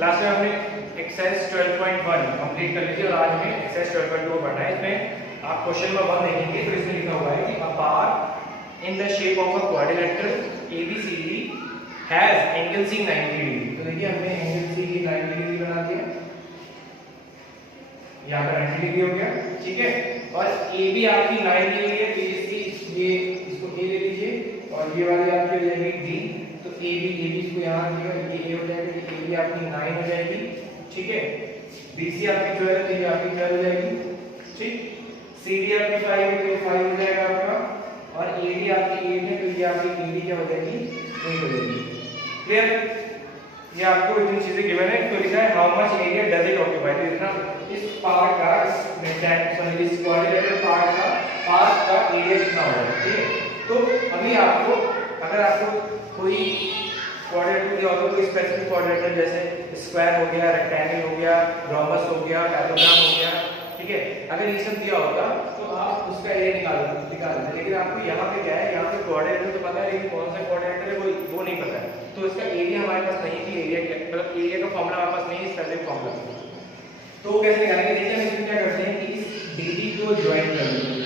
Class में हमने exercise 12.1 complete कर ली थी और आज हमें एक्सरसाइज 12.2 पढ़ना है। इसमें आप क्वेश्चन नंबर 1 देखेंगे तो इसमें लिखा हुआ है कि a bar in the shape of a quadrilateral ABCD has angle C 90 degree. तो देखिए हमने एंगल C की 90 डिग्री बना दिया, यहाँ पर 90 डिग्री हो गया, ठीक है। और AB आपकी 9 दी हुई है तो ये इसको A ले लीजिए और ये वाली आपकी हो जाएगी D। तो AB को यहाँ दिया, ये A हो जाएगा, ये AB आपकी 9 हो जाएगी, ठीक है। BC आपकी 12 है तो ये आपकी 12 हो जाएगी, ठीक। CD आपकी 5 है तो ये 5 हो जाएगा आपका, और AD आपकी 8 है तो ये आपकी AD क्या हो जाएगी, 8 हो जाएगी। क्लियर? ये आपको इतनी चीजें गिवन है। तो लिखा है how much area does it occupy. तो इतना इस पार्ट का, इस क्वाड्रिलेटरल पार्ट का एरिया कितना होगा, ठीक है। तो अभी आपको, अगर आपको कोई क्वाड्रिलेटरल दिया होगा, कोई स्पेसिफिक क्वाड्रिलेटरल जैसे स्क्वायर हो गया, रेक्टेंगल हो गया, रोम्बस हो गया, पैराग्राम हो गया, ठीक है, अगर ये सब दिया होगा तो आप उसका एरिया निकाल देते। लेकिन आपको यहाँ पे क्या है, यहाँ पे क्वाड्रिलेटरल तो पता है लेकिन कौन सा क्वाड्रिलेटरल है वो नहीं पता है। तो इसका एरिया हमारे पास नहीं है कि एरिया क्या, मतलब एरिया का फॉर्मूला हमारे पास नहीं है, स्पेसिफिक फॉर्मूला। तो वो कैसे निकालेंगे, देखिए हम इसमें क्या करते हैं कि इस DB को ज्वाइन कर लेते हैं।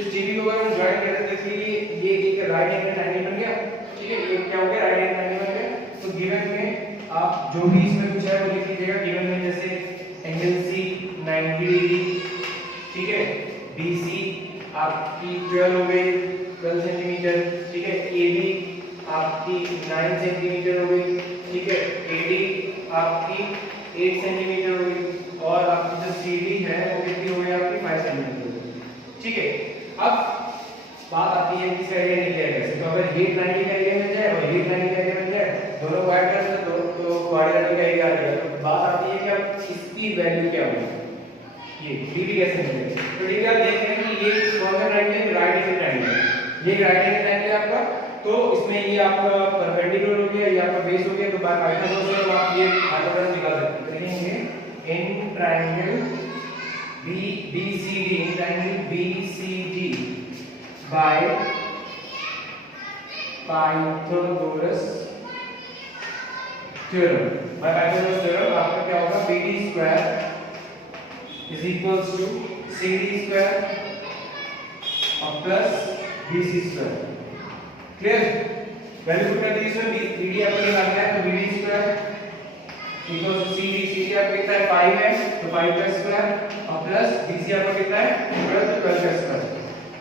इस DB को अगर हम ज्वाइन करें तो देखिए ये एक राइट एंगल ट्रायंगल बन गया, ठीक है। ये क्या हो गया, राइट एंगल ट्रायंगल बन गया। तो गिवन में आप जो भी इसमें पूछा है वो लिख लीजिएगा। गिवन में जैसे एंगल C 90 डिग्री, ठीक है, BC आपकी 12 हो गई, 12 सेंटीमीटर, ठीक है। AB आपकी 9 सेंटीमीटर हो गई, ठीक है। AD आपकी 8 सेंटीमीटर हो गई, और आपकी जो CD है वो कितनी हो गई, आपकी 5 सेंटीमीटर, ठीक है। अब बात आती है कि इसका एरिया निकलेगा कैसे। तो अगर ये ट्रायंगल का एरिया मिल जाए और ये ट्रायंगल का एरिया मिल जाए, दोनों को ऐड कर दो तो क्वाड्रिलेटरल का एरिया आ जाएगा। तो बात आती है कि अब इसकी वैल्यू क्या होगी, ये DB कैसे मिलेगा। तो DB आप देख रहे हैं कि ये कौन सा ट्रायंगल है, राइट एंगल ट्रायंगल, ये राइट एंगल ट्रायंगल है आपका। तो इसमें ये आपका परपेंडिकुलर हो गया, ये आपका बेस हो गया, तो बाय हाइपोटेनस से आप ये हाइपोटेनस निकाल सकते हैं। लिखेंगे in triangle BCD, in triangle BCD by Pythagoras theorem. By Pythagoras theorem आपका क्या होगा, BD square is equals to CD square और plus BC square. Clear? Value put कर दी इसमें, BD आपको निकालना है तो BD square equals to CD आपका कितना है, 5 है तो 5 का स्क्वायर, और प्लस BC आपका कितना है, 12 तो 12 का स्क्वायर।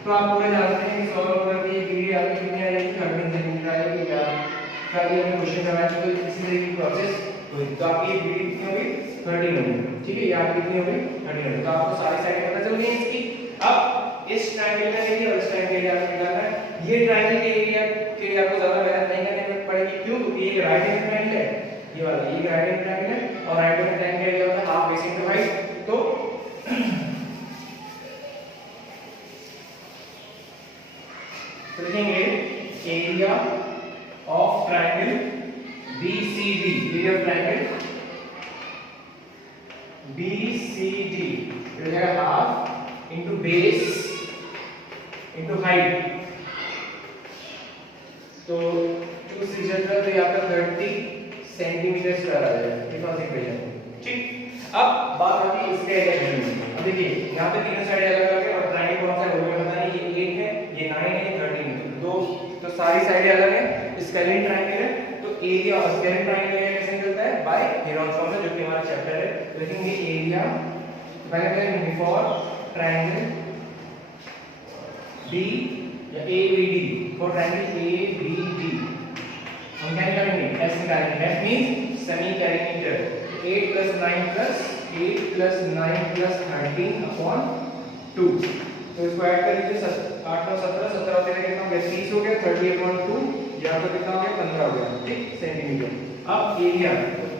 तो आप लोग जानते हैं कि सॉल्व करके ये BD आपकी कितनी आएगी, 13 सेंटीमीटर आएगी। या कल ये क्वेश्चन करवाया तो इसी तरह की प्रोसेस हुई। तो आपकी BD कितनी होगी, 13 होगी, ठीक है। ये आपकी कितनी होगी, 13 होगी। तो आपको सारी साइडें पता चल गई इसकी। अब इस ट्रायंगल का एरिया और इस ट्रायंगल का एरिया आपको निकालना है। ये ट्रायंगल के एरिया के लिए आपको ज्यादा मेहनत नहीं करनी पड़ेगी, क्यों, क्योंकि ये राइट एंगल ट्रायंगल है, ये वाला ये राइट एंगल ट्रायंगल है, और राइट एंगल ट्रायंगल का एरिया होता है हाफ बेस इनटू हाइट। तो लिखेंगे area of triangle BCD, area of triangle BCD हो जाएगा half into base into height. तो टू सीजन का तो ये आपका 30 सेंटीमीटर स्क्वायर आ जाएगा, ये कौन सी इक्वेशन, ठीक। अब बात आती है इसके एरिया की। अब देखिए यहाँ पे तीनों साइड अलग अलग है और ट्रायंगल कौन सा है वो पता नहीं, ये 8 है, ये 9 है, ये 13 है, तो सारी साइडें अलग है। स्केलिन ट्रायंगल है तो एरिया ऑफ स्केलिन ट्रायंगल कैसे निकलता है, बाय हेरोन फॉर्मूला, जो कि हमारा चैप्टर है। तो लिखेंगे एरिया, पहले करेंगे फॉर ट्रायंगल B या ABD, फॉर ट्रायंगल ABD हम क्या निकालेंगे, S निकालेंगे। That means semi perimeter 8 + 9 + 8 + 9 + 13 upon 2। तो इसको ऐड कर लीजिए, 8 9 17, 17 13 कितना हो गया, 30 हो गया, 30/2 यहाँ पे कितना हो गया, 15 हो गया, ठीक, सेंटीमीटर। अब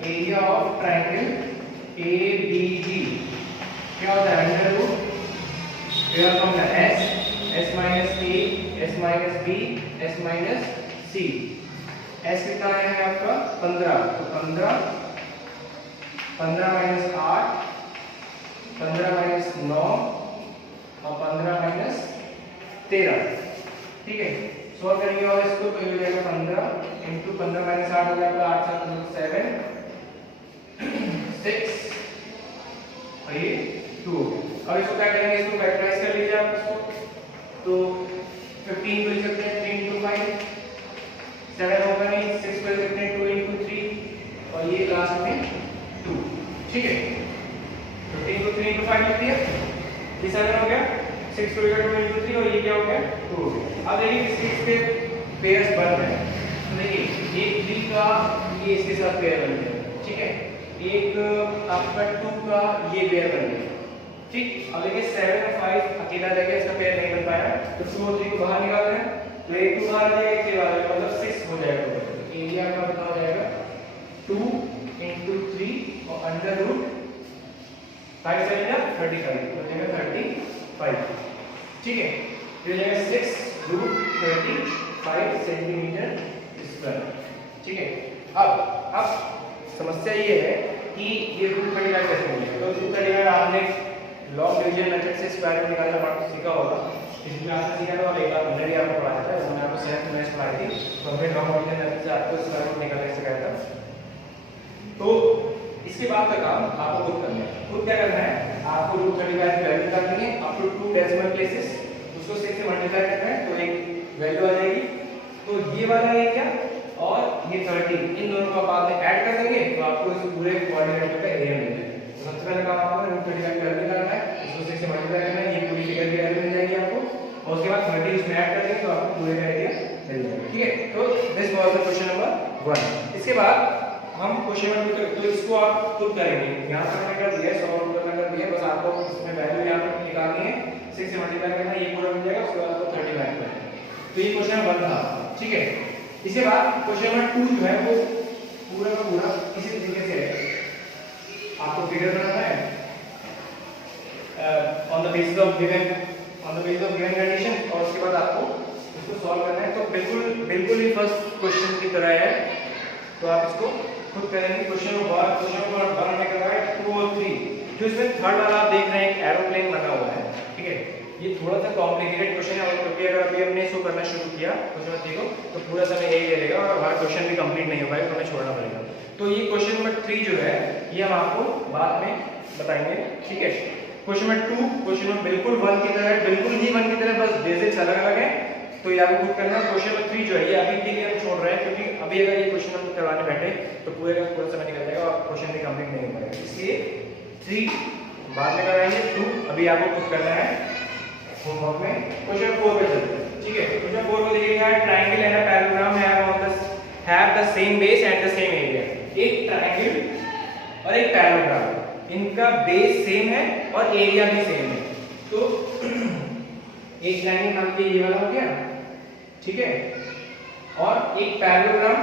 एरिया ऑफ ट्रायंगल ABD क्या होता है, under root area formula S minus A, S minus B, S minus C। S कितना आया है आपका, 15, तो 15 minus 8, 15 minus 9 और 15 - 13, ठीक है। सॉल्व करेंगे और इसको तो ये हो जाएगा 15 × 15 - 8 हो जाएगा 8 7 7 और ये 2 हो गया। अब इसको क्या करेंगे, इसको फैक्टराइज कर लीजिए आप इसको, तो 15 को लिख सकते हैं 3 into 5, 7 होगा नहीं, 6 को लिख सकते हैं 2 into 3 और ये लास्ट में 2, ठीक है। 15 को 3 into 5 लिख दिया, ये 7 हो गया, 6 को लिखा 2 into 3 और ये क्या हो गया 2 हो गया। अब देखिए किसके पेयर्स बन रहे हैं, तो देखिए एक 3 का ये इसके साथ पेयर बन गया, ठीक है, एक आपका 2 का ये पेयर बन गया, ठीक। अब देखिए 7 और 5 अकेला रह गया, इसका पेयर नहीं बन पाया, तो 2 और 3 को बाहर निकाल रहे हैं, तो एक 2 बाहर आ जाएगा, एक 3 बाहर आ जाएगा, मतलब 6 हो जाएगा। एरिया का कितना हो जाएगा 2 into 3 और अंडर रूट 5 से जाएगा 35, तो जाएगा 35, ठीक है। ये हो जाएगा 6 रूट 35 सेंटीमीटर स्क्वायर, ठीक है। अब समस्या ये है कि ये रूट 35 कैसे मिलेगा, तो रूट 35 आपने लॉग डिवीजन मेथड से स्क्वायर रूट निकालना आपको सीखा होगा, इसी क्लास में सीखा था और एक बार हमने भी आपको पढ़ाया था, मैंने आपको 7th मैथ्स पढ़ाई थी, तो हमने लॉग डिवीजन मेथड से आपको स्क्वायर रूट निकालने सिखाया था। तो इसके बाद का काम आपको खुद करना है। खुद क्या करना है, आपको रूट 35 की वैल्यू निकालनी है अप टू 2 डेसिमल प्लेसेस, उसको 6 से मल्टीप्लाई करना है तो एक वैल्यू आ जाएगी, तो ये वाला एरिया और ये 30 इन दोनों को बाद में ऐड कर देंगे तो आपको इस पूरे कोऑर्डिनेट का एरिया मिल जाएगा। तो सबसे पहले काम आपको रूट 35 की वैल्यू निकालना है, इसको 6 से मल्टीप्लाई करना है, ये पूरी फिगर की वैल्यू मिल जाएगी आपको, और उसके बाद 30 इसमें ऐड कर देंगे तो आपको पूरे का एरिया मिल जाएगा, ठीक है। तो this was the question number 1। इसके बाद हम क्वेश्चन नंबर 2, तो इसको आप खुद करेंगे, यहां पर मैंने कर दिया 100 करना कर दिया, बस आपको इसमें वैल्यू यहां पर निकालनी है, 6 से मल्टीप्लाई करना है, ये पूरा मिल जाएगा, उसके बाद आपको 35 करना है। तो ये क्वेश्चन नंबर 1 था, ठीक है। इसके बाद क्वेश्चन नंबर 2 जो है वो पूरा का पूरा इसी तरीके से है, आपको फिगर बनाना है on the basis of given condition, और उसके बाद आपको इसको सॉल्व करना है। तो बिल्कुल ही फर्स्ट क्वेश्चन की तरह है, तो आप इसको खुद करेंगे। क्वेश्चन नंबर 1 में कर रहा है 2 और 3, जो इसमें थर्ड वाला आप देख रहे हैं एक एरोप्लेन बना हुआ है, ठीक है। ये थोड़ा सा कॉम्प्लिकेटेड क्वेश्चन है, और क्योंकि अगर अभी हमने इसको करना शुरू किया क्वेश्चन देखो तो पूरा समय यही ले लेगा और हमारा क्वेश्चन भी कंप्लीट नहीं हो पाएगा, तो हमें छोड़ना पड़ेगा। तो ये क्वेश्चन नंबर 3 जो है ये हम आपको बाद में बताएंगे, ठीक है। क्वेश्चन नंबर 2 क्वेश्चन नंबर बिल्कुल 1 की तरह, बिल्कुल ही 1 की तरह, बस बेसिक्स अलग अलग है, तो ये आपको खुद करना है। क्वेश्चन नंबर 3 जो है ये अभी के लिए हम छोड़ रहे हैं, क्योंकि अभी अगर ये क्वेश्चन हम करवाने बैठे तो पूरे का पूरा समय निकल जाएगा और क्वेश्चन भी कंप्लीट नहीं हो पाएगा, इसलिए 3 बाद में कराएंगे, 2 अभी आपको खुद करना है होमवर्क में। क्वेश्चन 4 पे चलते हैं, ठीक है। क्वेश्चन 4 में देखिए यार, triangle and a parallelogram have the same base and the same area. एक ट्रायंगल और एक पैरेललोग्राम, इनका बेस सेम है और एरिया भी सेम है। तो एक ट्रायंगल मान के ये वाला हो गया, ठीक है, और एक पैरेललोग्राम,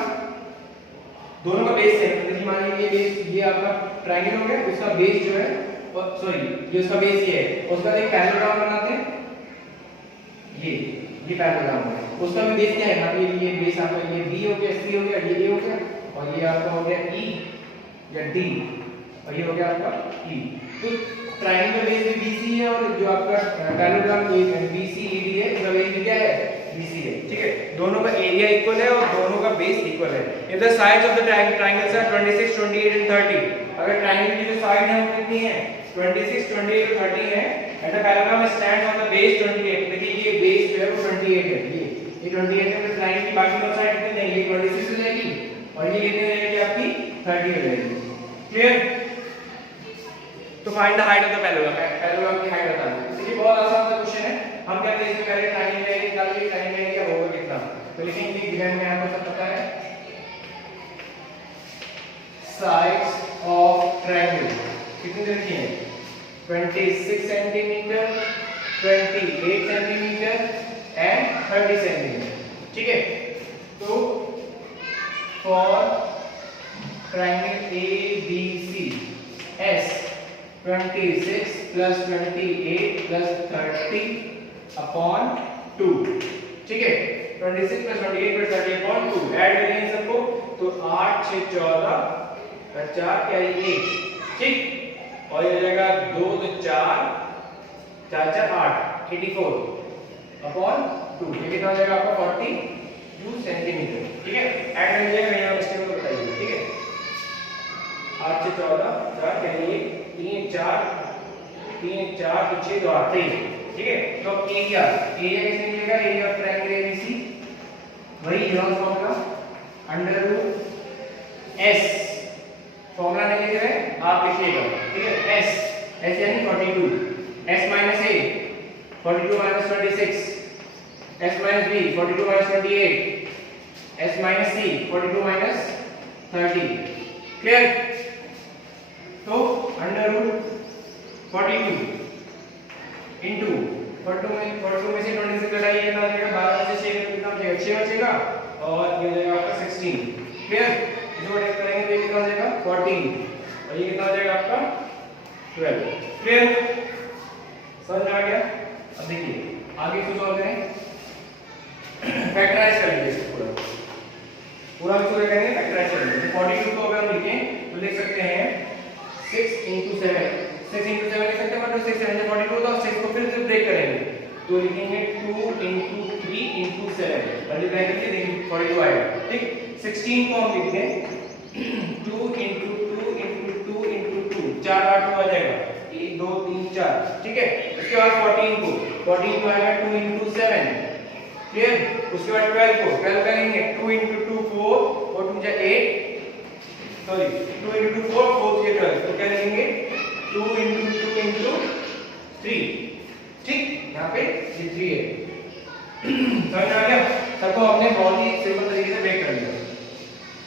दोनों का बेस सेम है। मान लीजिए ये बेस, ये आपका ट्रायंगल हो गया, उसका बेस जो है सॉरी ये उसका बेस ये है, उसका एक पैरेललोग्राम बनाते हैं, ये पैरेललोग्राम है, उसका भी बेस क्या है, मान ये बेस आपका ये बी हो गया, सी हो गया, ये ए हो गया, और ये आपका हो गया ई या डी, और ये हो गया आपका ई। तो ट्रायंगल का बेस भी बीसी है, और जो आपका पैरेललोग्राम बीसी ईडी है, उसका बेस भी क्या है, बीसी है, ठीक है। दोनों का एरिया इक्वल है और दोनों का बेस इक्वल है। If the sides of the triangles are 26, 28 and 30, अगर ट्रायंगल की जो साइड है वो कितनी है, 26, 28 और 30 है, and the parallelogram stands on the base 28। देखिए ये बेस जो है वो 28 है, ये 28 है, तो ट्रायंगल की बाकी दोनों साइड कितनी रहेंगी, 26 हो जाएगी, और ये कितनी हो जाएगी आपकी 30 हो जाएगी, क्लियर। तो find the height of the parallelogram की हाइट बताना है। देखिए बहुत आसान सा क्वेश्चन है, हम क्या करेंगे, इससे पहले ट्रायंगल एरिया निकाल के ट्रायंगल एरिया होगा कितना, तो लिखेंगे गिवन में आपको सब पता है, साइड्स ऑफ ट्रायंगल कितनी रखी है, 26 सेंटीमीटर, 28 सेंटीमीटर एंड 30 सेंटीमीटर, ठीक है। तो for triangle ABC S 26 plus 28 plus 30 upon 2, ठीक है। 26 plus 28 plus 30 upon 2 ऐड करेंगे इन सबको, तो 8 6 14 4 क्या ये 1, ठीक, और ये हो जाएगा 2 तो 4 4 4 8 84 अपॉन 2, ये कितना हो जाएगा आपका 42 सेंटीमीटर, ठीक है। ऐड कर लीजिएगा, यहाँ मिस्टेक को बताइए, ठीक है। 8 से 14 4 क्या ये 3 4 3 4 तो 6 तो 8 ही, ठीक है। तो एरिया कैसे मिलेगा, एरिया ऑफ ट्रायंगल एबीसी वही use formula under root S, formula नहीं लिख रहे आप लिखिएगा, ठीक है। एस यानी 42, S minus A 42 minus 26, S minus B 42 minus 28, S minus C 42 minus 30, clear. तो अंडर रूट 42 इनटू 42 में से 26 घटाइए कितना हो जाएगा, 12 में से 6 कितना हो जाएगा, 6 बचेगा और ये हो जाएगा आपका 16, क्लियर। इसको डिवाइड करेंगे तो ये कितना हो जाएगा 14 और ये कितना हो जाएगा आपका 12, क्लियर, समझ में आ गया। अब देखिए आगे इसको सॉल्व करें, फैक्टराइज कर लीजिए इसको पूरा इसको क्या करेंगे, फैक्टराइज कर लीजिए। 42 को अगर हम लिखें तो लिख सकते हैं 6 into 7 लिख सकते हैं, मतलब 6 7 42 तो 6 को फिर से ब्रेक करेंगे तो लिखेंगे 2 into 3 into 7 मल्टीप्लाई करके देखिए 42 आएगा, ठीक। 16 को हम लिख दें 2 into 2 into 2 into 2 4 बार 2 आ जाएगा, 1 2 3 4, ठीक है। उसके बाद 14 को आएगा 2 into 7, क्लियर। उसके बाद 12 करेंगे 2 into 2 4 और 2 जा 8, सॉरी 2 into 2 4 4 से 12 तो क्या लिखेंगे 2 into 2 into 3, ठीक। यहाँ पे ये 3 है, समझ में आ गया। सबको हमने बहुत ही सिंपल तरीके से ब्रेक कर लिया।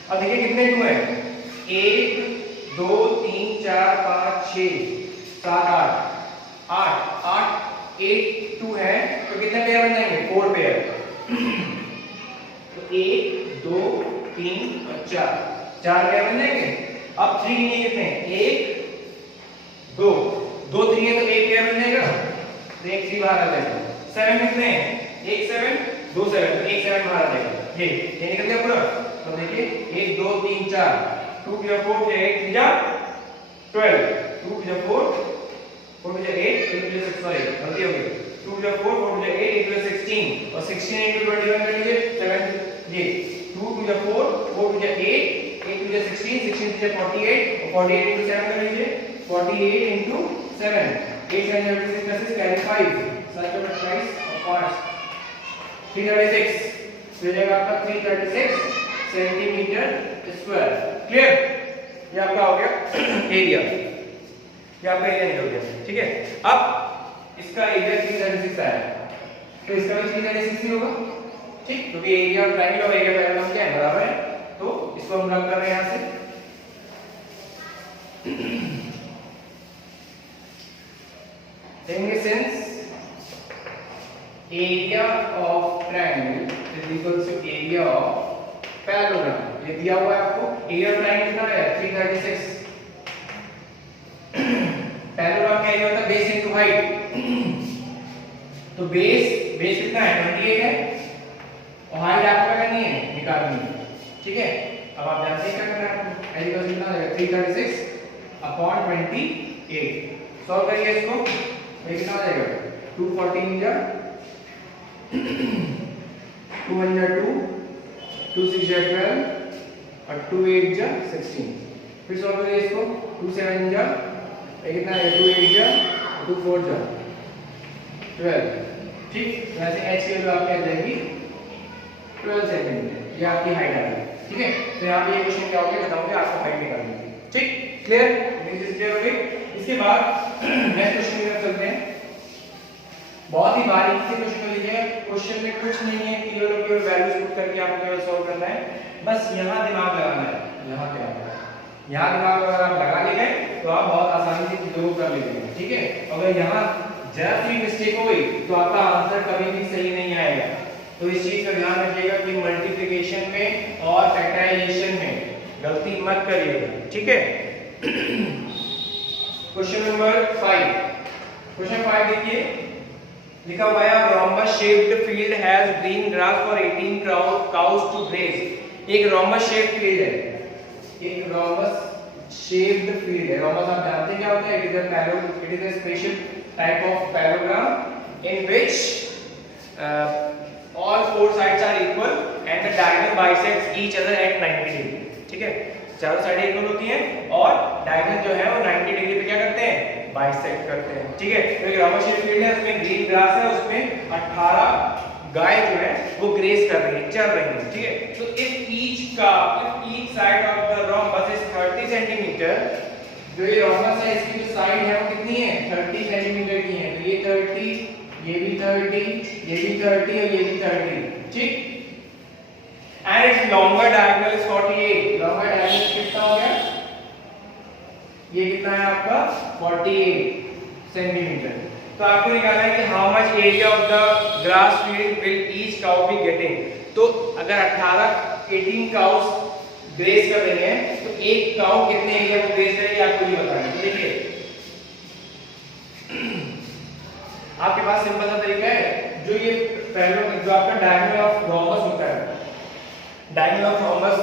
अब देखिए कितने 2 हैं, 1 2 3 4 5 6 7 8 8 2 है तो कितने पेयर बन जाएंगे, 4 पेयर। तो 1 2 3 और 4 पेयर बन जाएंगे। अब 3 नहीं कितने, 1 2 2 3 है तो 1 पेयर बन जाएगा, तो 1 3 बाहर आ जाएगा। 7 कितने हैं, 1 7 2 7 तो 1 7 बाहर आ जाएगा, ये निकल गया पूरा। तो देखिए 1 2 3 4 2 4 8 3 12 2 4 4 8 8 6 सॉरी गलती हो गई, 2 4 4 8 8 16 और 16 into 21 कर लीजिए 7, ये 2 4 4 8 8 16 16 48 और 48 into 7 कर लीजिए 48 into 7 8 7 36 कैरी 5 7 28 और 5 336 हो जाएगा आपका 336 सेंटीमीटर स्क्वायर, क्लियर। ये आपका हो गया एरिया, ये आपका एरिया निकल गया, ठीक है। अब इसका एरिया 336 आया तो इसका भी 336 ही होगा, ठीक, क्योंकि एरिया ऑफ ट्रायंगल और एरिया ऑफ पैरालेलोग्राम क्या है, बराबर है। तो इसको हम रब कर रहे हैं यहां से since area of triangle is equal to area of parallelogram, ये दिया हुआ है आपको। एरिया ऑफ ट्रायंगल कितना है 336, पैरालेलोग्राम का एरिया होता है बेस इनटू हाइट, तो बेस कितना है 28 है और हाइट आपको करनी है निकालनी है, ठीक है। अब आप जानते हैं क्या करना है आपको, एरिया कितना है 336 अपॉन 28, सॉल्व करिए इसको, ये कितना हो जाएगा 214 जा 2 1 जा 2 2 6 जा 12 और 2 8 जा 16, फिर सॉल्व करिए इसको 2 7 जा ये कितना है 2 8 जा 2 4 जा 12, ठीक। वैसे h की वैल्यू आपकी आ जाएगी 12 सेंटीमीटर, ये आपकी हाइट आ गई, ठीक है। तो यहाँ पे ये क्वेश्चन क्या होगा बताऊंगा आपको हाइट निकालनी है, ठीक, क्लियर, क्लियर हो गई। इसके बाद नेक्स्ट क्वेश्चन की तरफ चलते हैं। बहुत ही बारीकी से क्वेश्चन को लीजिएगा, क्वेश्चन में कुछ नहीं है, केवल और केवल वैल्यूज पुट करके आपको केवल सॉल्व करना है, बस यहाँ दिमाग लगाना है, यहाँ क्या है, यहाँ दिमाग अगर आप लगा ले गए तो आप बहुत आसानी से चीजों को कर लेंगे, ठीक है। अगर यहाँ जरा सी मिस्टेक हो गई तो आपका आंसर कभी भी सही नहीं आएगा, तो इस चीज का ध्यान रखिएगा कि मल्टीप्लिकेशन में और फैक्टराइजेशन में गलती मत करिएगा, ठीक है। क्वेश्चन नंबर 5, क्वेश्चन 5 देखिए, लिखा हुआ है rhombus shaped field has green grass for 18 cows to graze। एक rhombus shaped field है, एक rhombus shaped field है। rhombus आप जानते हैं क्या होता है, it is a special type of parallelogram in which all four sides are equal and the diagonal bisects each other at 90 degree, ठीक है। चारों साइड इक्वल होती हैं और डायगोनल जो है वो 90 डिग्री पे क्या करते हैं, बाइसेक्ट करते हैं। ठीक है, तो एक राउंड शेप फील्ड है, उसमें ग्रीन ग्रास है, उसमें 18 गाय जो है वो ग्रेस कर रही है, चल रही है। ठीक है, तो if each side of the rhombus is 30 centimetre, जो ये रोम्बस है इसकी जो साइड है वो कितनी है, 30 सेंटीमीटर की है। तो ये 30, ये भी 30, ये भी 30 और ये भी 30। ठीक, and its longer diagonal is 48. longer diagonal कितना हो गया, ये कितना है आपका 48 सेंटीमीटर। तो आपको निकालना है कि how much area of the grass field will each cow be getting. तो अगर 18 काउस ग्रेस कर रही हैं तो एक काउ कितने एरिया को ग्रेस करेगी आपको ये बताना है। तो देखिए आपके पास सिंपल सा तरीका है, जो ये जो आपका डायगोनल ऑफ रोम्बस होता है, डायगोनल ऑफ रोम्बस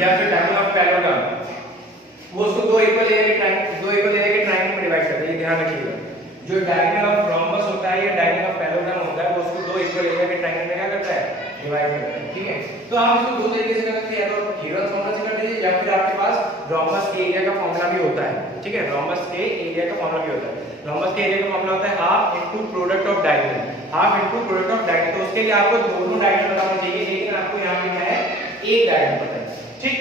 या फिर डायगोनल ऑफ पैरेललोग्राम, वो उसको दो इक्वल एरिया के ट्रायंगल में डिवाइड करते हैं। ये ध्यान रखिएगा, जो डायगोनल ऑफ रोम्बस होता है या डायगोनल ऑफ पैरेललोग्राम होता है वो उसको दो इक्वल एरिया के ट्रायंगल में क्या करता है, डिवाइड करता है। ठीक है, तो आप इसको दो तरीके से कर सकते हैं, या तो थ्योरम फॉर्मूला से कर दीजिए या फिर आपके पास रोम्बस के एरिया का फॉर्मूला भी होता है। ठीक है, रोम्बस के एरिया का फॉर्मूला भी होता है। रोम्बस के एरिया का फॉर्मूला होता है half into product of diagonal, half into product of diagonal. तो उसके लिए आपको दोनों डायगोनल बताना चाहिए, लेकिन आपको यहां पे क्या है, एक डायगोनल पता है। ठीक,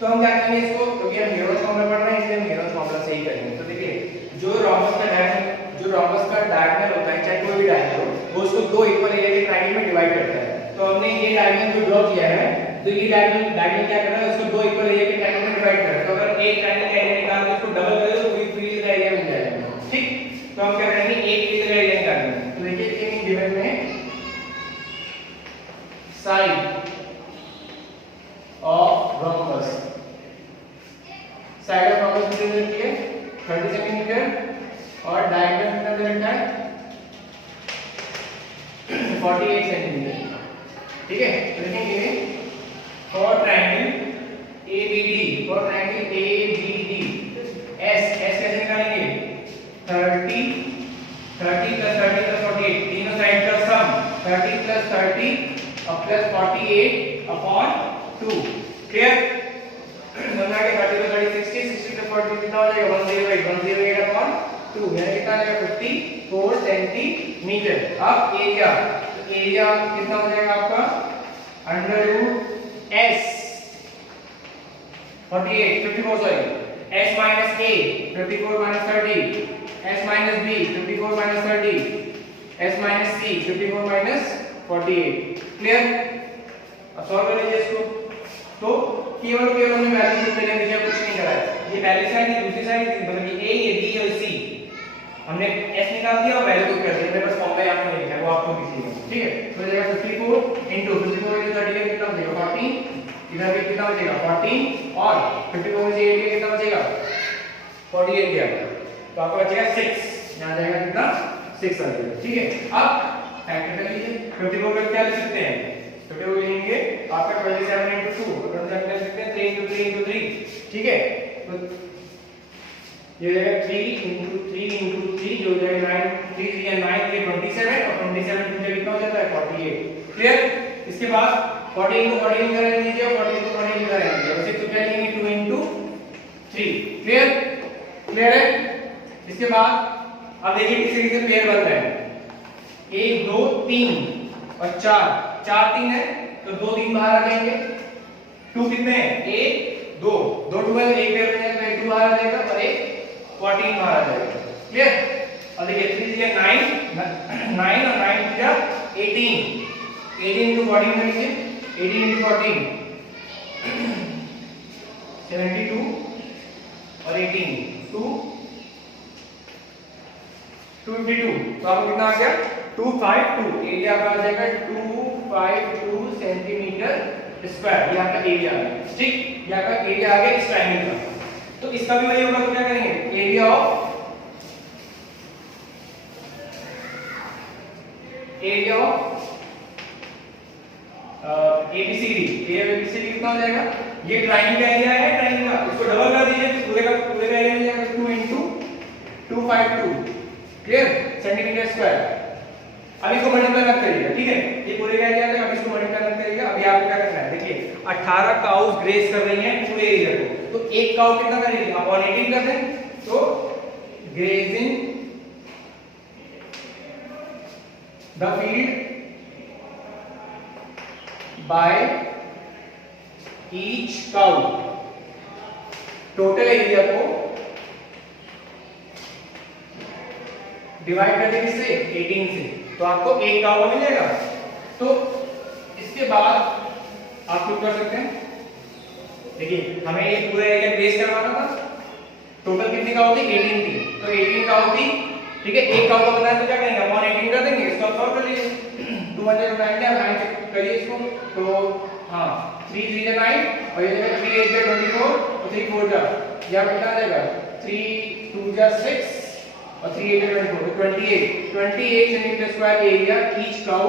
तो हम क्या करेंगे इसको, क्योंकि हम न्यूटन फॉर्मूला पढ़ रहे हैं इसलिए हम न्यूटन फॉर्मूला से ही करेंगे। तो देखिए जो रोम्बस का डायगोनल होता है, चाहे कोई भी डायगोनल हो, वो उसको दो इक्वल एरिया के ट्रायंगल में डिवाइड करता है। तो हमने ये डायगोनल जो ड्रॉ किया है, तो ये डायगोनल क्या कर रहा है, उसको दो इक्वल एरिया के ट्रायंगल में डिवाइड कर रहा है। तो अगर एक ट्रायंगल का एरिया निकाल के उसको डबल कर दो तो पूरी फील्ड का एरिया मिल जाएगा। ठीक, तो हम क्या करेंगे, एक फील्ड का एरिया निकालेंगे। तो देखिए इन गिवन में side of rhombus, side of rhombus कितनी दे रखी है, 30 सेंटीमीटर, और डायमीटर कितना दे रखा है, 48 सेंटीमीटर। ठीक है, तो देखेंगे for triangle ABD, for triangle ABD S कैसे निकालेंगे, 30 plus 48, तीनों साइड का सम 30 plus 30 और प्लस 48 अपॉन 2। क्लियर, समझा के 30 plus 30 60 plus 40 कितना हो जाएगा, 108 अपॉन 2, यानी कितना आ जाएगा 54 सेंटीमीटर। अब एरिया, तो एरिया कितना हो जाएगा आपका, under root S 48 54 sorry S minus A 54 minus 30, S minus B 54 minus 30, S minus C 54 minus 48। Clear, अब सॉल्व कर लीजिए इसको। तो केवल हमने वैल्यू पुट करने दिया, कुछ नहीं करा है। ये पहली साइड है, दूसरी साइड मतलब ये A, ये B और C, हमने S निकाल दिया और वैल्यू पुट कर दी। मेरे पास फॉर्मूला यहां पे नहीं लिखा है, वो आपको दिखेगा। ठीक है, तो हो जाएगा 54 into 30 कितना हो जाएगा 40, इधर भी कितना हो जाएगा 40, और 54 से 8 कितना बचेगा 48 गया, तो आपको बचेगा 6, यहां जाएगा कितना 6 आ जाएगा। ठीक है, अब फैक्टर कर लीजिए, 54 का क्या लिख सकते हैं, 54 लेंगे आपका 27 into 2, तो 27 लिख सकते हैं 3 into 3 into 3। ठीक है, तो ये हो जाएगा 3 into 3 into 3 जो हो जाएगा 9, 3 3 या 9 ये 27, और 27 into कितना हो जाता है 48। क्लियर, इसके बाद 40 into 40 कर लीजिए और 40 into 40 कर लीजिए, वैसे तो क्या लेंगे 2 into 3। क्लियर, क्लियर है। इसके बाद अब देखिए किस तरीके से पेयर बन रहा है, 1 2 3 और 4 3 है, तो 2 3 बाहर आ जाएंगे, 2 कितने हैं 1 2 2 2 है, एक पेयर बन जाएगा, एक 2 बाहर आ जाएगा और एक 14 बाहर आ जाएगा। क्लियर, और देखिए 3 3 9 और 9 3 18, 18 into 14 कर लीजिए, 18 into 14 72 और 18 252, तो आपको कितना आ गया 252। एरिया आपका आ जाएगा 252 सेंटीमीटर स्क्वायर, ये आपका एरिया आ गया। ठीक, ये आपका एरिया आ गया इस ट्रायंगल का। तो इसका भी वही होगा, तो क्या करेंगे, area of ABCD, area of ABCD कितना हो जाएगा, ये ट्रायंगल का एरिया है, ट्रायंगल का, इसको डबल कर दीजिए तो पूरे का एरिया मिल जाएगा 2 into 252। Clear, centimetre square. अब इसको मल्टीप्लाई मत करिएगा, ठीक है। ये पूरे क्या किया था, अभी इसको मल्टीप्लाई करते रहिएगा। अभी आपको क्या करना है, देखिए 18 काउस ग्रेज कर रही हैं पूरे एरिया को, तो एक काउ कितना करेगी, अपॉन 18 कर दें, तो grazing the field by each cow, total area को डिवाइड कर देंगे किससे, 18 से, तो आपको एक काउ मिलेगा। तो इसके बाद आप क्या कर सकते हैं, देखिए हमें ये पूरा एरिया बेस करवाना था, टोटल कितनी काउ थी, 18 थी, तो 18 काउ थी, ठीक है। एक काउ का बताया तो क्या करेंगे, अपॉन 18 कर देंगे, इसको सॉल्व कर लीजिए। 209 क्या 9 से करिए इसको, तो हां 3 3 जा 9 और ये देखिए 3 8 जा 24 और 3 4 जा, यहां कितना आ जाएगा, 3 2 जा 6 और 3 8 जा 24, तो 28 centimetre square area each cow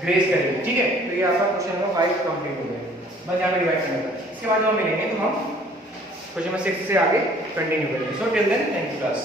graze करेगी, ठीक है। तो ये आपका क्वेश्चन नंबर 5 कंप्लीट हो गया, बस यहां पे डिवाइड करना था। इसके बाद जो हम मिलेंगे तो हम क्वेश्चन नंबर 6 से आगे कंटिन्यू करेंगे। So till then thank you class.